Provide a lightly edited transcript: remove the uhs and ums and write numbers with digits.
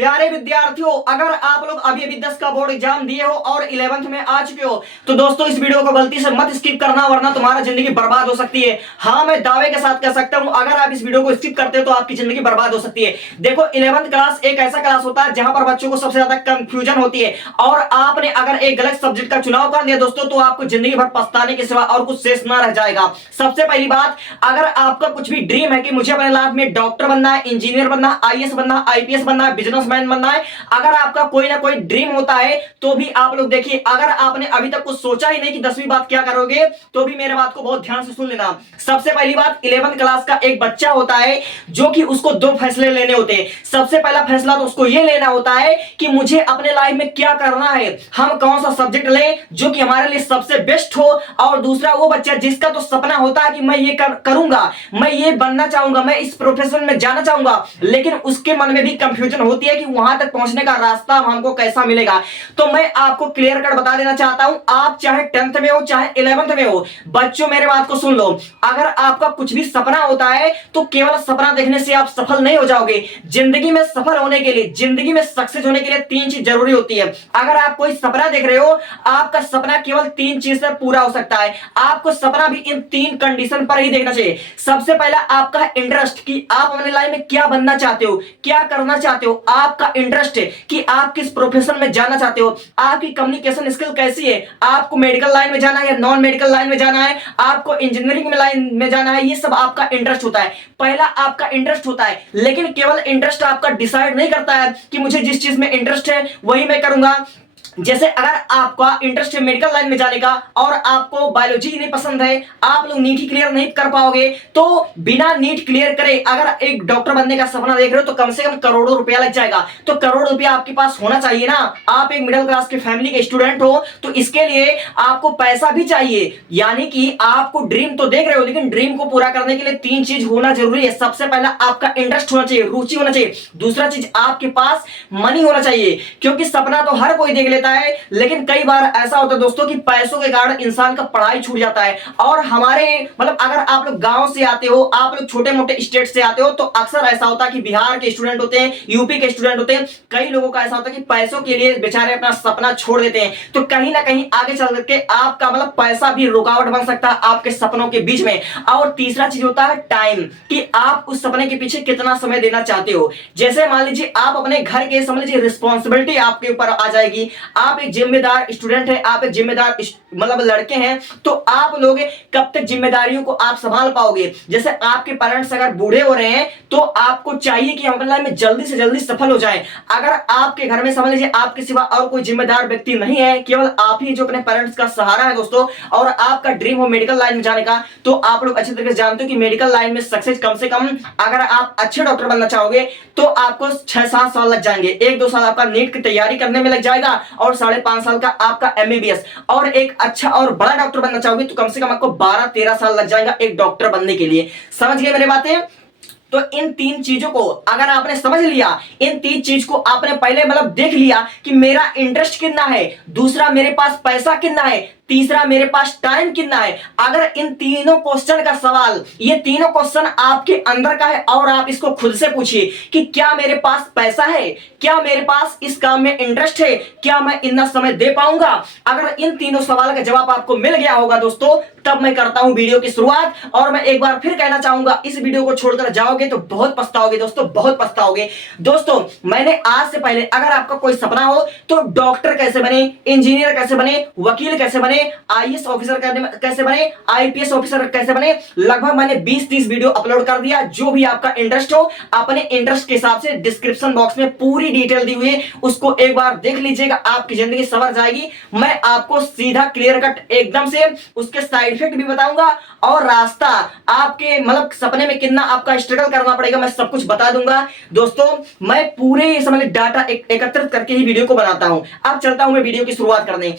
प्यारे विद्यार्थियों, अगर आप लोग अभी अभी 10 का बोर्ड एग्जाम दिए हो और 11th में आ चुके हो तो दोस्तों इस वीडियो को गलती से मत स्किप करना, वरना तुम्हारा जिंदगी बर्बाद हो सकती है। हाँ, मैं दावे के साथ कह सकता हूं, अगर आप इस वीडियो को स्किप करते हो तो आपकी जिंदगी बर्बाद हो सकती है। देखो, 11th क्लास एक ऐसा क्लास होता है जहां पर बच्चों को सबसे ज्यादा कंफ्यूजन होती है, और आपने अगर एक गलत सब्जेक्ट का चुनाव कर दिया दोस्तों तो आपको जिंदगी भर पछताने के सिवा और कुछ शेष ना रह जाएगा। सबसे पहली बात, अगर आपका कुछ भी ड्रीम है कि मुझे अपने लाइफ में डॉक्टर बनना है, इंजीनियर बनना है, आईएएस बनना है, आईपीएस बनना है, बिजनेसमैन बनना है, अगर आपका कोई ना कोई ड्रीम होता है तो भी आप लोग देखिए, अगर आपने अभी तक कुछ सोचा ही नहीं कि 10वीं बात क्या करोगे तो भी मेरे बात को बहुत ध्यान से सुन लेना। सबसे पहली बात, 11th क्लास का एक बच्चा होता है जो कि उसको दो फैसले लेने होते हैं। सबसे पहला फैसला तो उसको यह लेना होता है कि मुझे अपने लाइफ में क्या करना है, हम कौन सा सब्जेक्ट लें जो कि हमारे लिए सबसे बेस्ट हो। और दूसरा वो बच्चा जिसका तो सपना होता है कि मैं ये करूंगा, मैं ये बनना चाहूंगा, मैं इस प्रोफेशन में जाना चाहूंगा, लेकिन उसके मन में भी कंफ्यूजन होती है कि वहां तक पहुंचने का रास्ता हमको कैसा मिलेगा। तो मैं आपको क्लियर कट बता देना चाहता हूं, आप चाहे 10th में हो चाहे 11th में हो, बच्चों मेरे बात को सुन लो। अगर आपका कुछ भी सपना होता है तो केवल सपना देखने से आप सफल नहीं हो जाओगे। जिंदगी में सफल होने के लिए, जिंदगी में सक्सेस होने के लिए तीन चीज जरूरी होती है। अगर आप कोई सपना देख रहे हो, आपका सपना केवल तीन चीज से पूरा हो सकता है। आपको सपना भी इन तीन कंडीशन पर ही देखना चाहिए। सबसे पहला आपका इंटरेस्ट, कि आप अपने लाइफ में क्या बनना चाहते हो, क्या करना चाहते हो। आपका इंटरेस्ट है कि आप किस प्रोफेशन में जाना चाहते हो, आपकी कम्युनिकेशन स्किल कैसी है, आपको मेडिकल लाइन में जाना है या नॉन मेडिकल लाइन में जाना है, आपको इंजीनियरिंग में लाइन में जाना है, ये सब आपका इंटरेस्ट होता है। पहला आपका इंटरेस्ट होता है, लेकिन केवल इंटरेस्ट आपका डिसाइड नहीं करता है कि मुझे जिस चीज में इंटरेस्ट है वही मैं करूंगा। जैसे अगर आपका इंटरेस्ट है मेडिकल लाइन में जाने का और आपको बायोलॉजी नहीं पसंद है, आप लोग नीट ही क्लियर नहीं कर पाओगे, तो बिना नीट क्लियर करे अगर एक डॉक्टर बनने का सपना देख रहे हो तो कम से कम करोड़ों रुपया लग जाएगा। तो करोड़ रुपया आपके पास होना चाहिए ना। आप एक मिडिल क्लास की फैमिली के स्टूडेंट हो तो इसके लिए आपको पैसा भी चाहिए। यानी कि आपको ड्रीम तो देख रहे हो, लेकिन ड्रीम को पूरा करने के लिए तीन चीज होना जरूरी है। सबसे पहला आपका इंटरेस्ट होना चाहिए, रुचि होना चाहिए। दूसरा चीज आपके पास मनी होना चाहिए, क्योंकि सपना तो हर कोई देख लेता है, लेकिन कई बार ऐसा होता है दोस्तों कि पैसों के कारण इंसान का पढ़ाई छूट जाता है। और हमारे मतलब अगर आप लोग गांव से आते हो, आप लोग छोटे मोटे स्टेट से आते हो, तो अक्सर ऐसा होता है कि बिहार के स्टूडेंट होते हैं, यूपी के स्टूडेंट होते हैं, कई लोगों का ऐसा होता है कि पैसों के लिए बेचारे अपना सपना छोड़ देते हैं। तो कहीं ना कहीं आगे चल करके आपका मतलब पैसा भी रुकावट बन सकता है आपके सपनों के बीच में। और तीसरा चीज होता है टाइम, कि आप उस सपने के पीछे कितना समय देना चाहते हो। जैसे मान लीजिए आप अपने घर के, समझ लीजिए रिस्पॉन्सिबिलिटी आपके ऊपर आ जाएगी, आप एक जिम्मेदार स्टूडेंट है, आप एक जिम्मेदार मतलब लड़के हैं, तो आप लोग कब तक जिम्मेदारियों को आप संभाल पाओगे। जैसे आपके पेरेंट्स अगर बूढ़े हो रहे हैं तो आपको चाहिए कि हम अपने लाइफ में जल्दी से जल्दी सफल हो जाएं। अगर आपके घर में समझ लीजिए आपके सिवा और कोई जिम्मेदार व्यक्ति नहीं है, केवल आप ही जो अपने पेरेंट्स का सहारा है दोस्तों, और आपका ड्रीम हो मेडिकल लाइन में जाने का, तो आप लोग अच्छी तरीके से जानते हो कि मेडिकल लाइन में सक्सेस कम से कम, अगर आप अच्छे डॉक्टर बनना चाहोगे तो आपको 6-7 साल लग जाएंगे। 1-2 साल आपका नीट की तैयारी करने में लग जाएगा और 5.5 साल का आपका एमबीबीएस। और एक अच्छा और बड़ा डॉक्टर बनना चाहोगे तो कम से कम आपको 12-13 साल लग जाएगा एक डॉक्टर बनने के लिए। समझ गए मेरी बातें? तो इन तीन चीजों को अगर आपने समझ लिया, इन तीन चीज को आपने पहले मतलब देख लिया कि मेरा इंटरेस्ट कितना है, दूसरा मेरे पास पैसा कितना है, तीसरा मेरे पास टाइम कितना है। अगर इन तीनों क्वेश्चन का सवाल, ये तीनों क्वेश्चन आपके अंदर का है और आप इसको खुद से पूछिए कि क्या मेरे पास पैसा है, क्या मेरे पास इस काम में इंटरेस्ट है, क्या मैं इतना समय दे पाऊंगा। अगर इन तीनों सवाल का जवाब आपको मिल गया होगा दोस्तों, तब मैं करता हूं वीडियो की शुरुआत। और मैं एक बार फिर कहना चाहूंगा, इस वीडियो को छोड़कर जाओगे तो बहुत पछताओगे दोस्तों, बहुत पछताओगे। दोस्तों मैंने आज से पहले, अगर आपका कोई सपना हो तो डॉक्टर कैसे बने, इंजीनियर कैसे बने, वकील कैसे बने, आईएएस ऑफिसर कैसे बने, आईपीएस ऑफिसर कैसे बने, लगभग मैंने 20-30 वीडियो अपलोड कर दिया। जो भी आपका इंटरेस्ट हो, अपने इंटरेस्ट के हिसाब से डिस्क्रिप्शन बॉक्स में पूरी डिटेल दी हुई है, उसको एक बार देख लीजिएगा, आपकी जिंदगी संवर जाएगी। मैं आपको सीधा क्लियर कट एकदम से उसके साइड इफेक्ट भी बताऊंगा और रास्ता, आपके मतलब सपने में कितना आपका स्ट्रगल करना पड़ेगा, मैं सब कुछ बता दूंगा। दोस्तों मैं पूरे समझ डाटा एकत्रित करके ही वीडियो को बनाता हूं। अब चलता हूं मैं वीडियो की शुरुआत करने।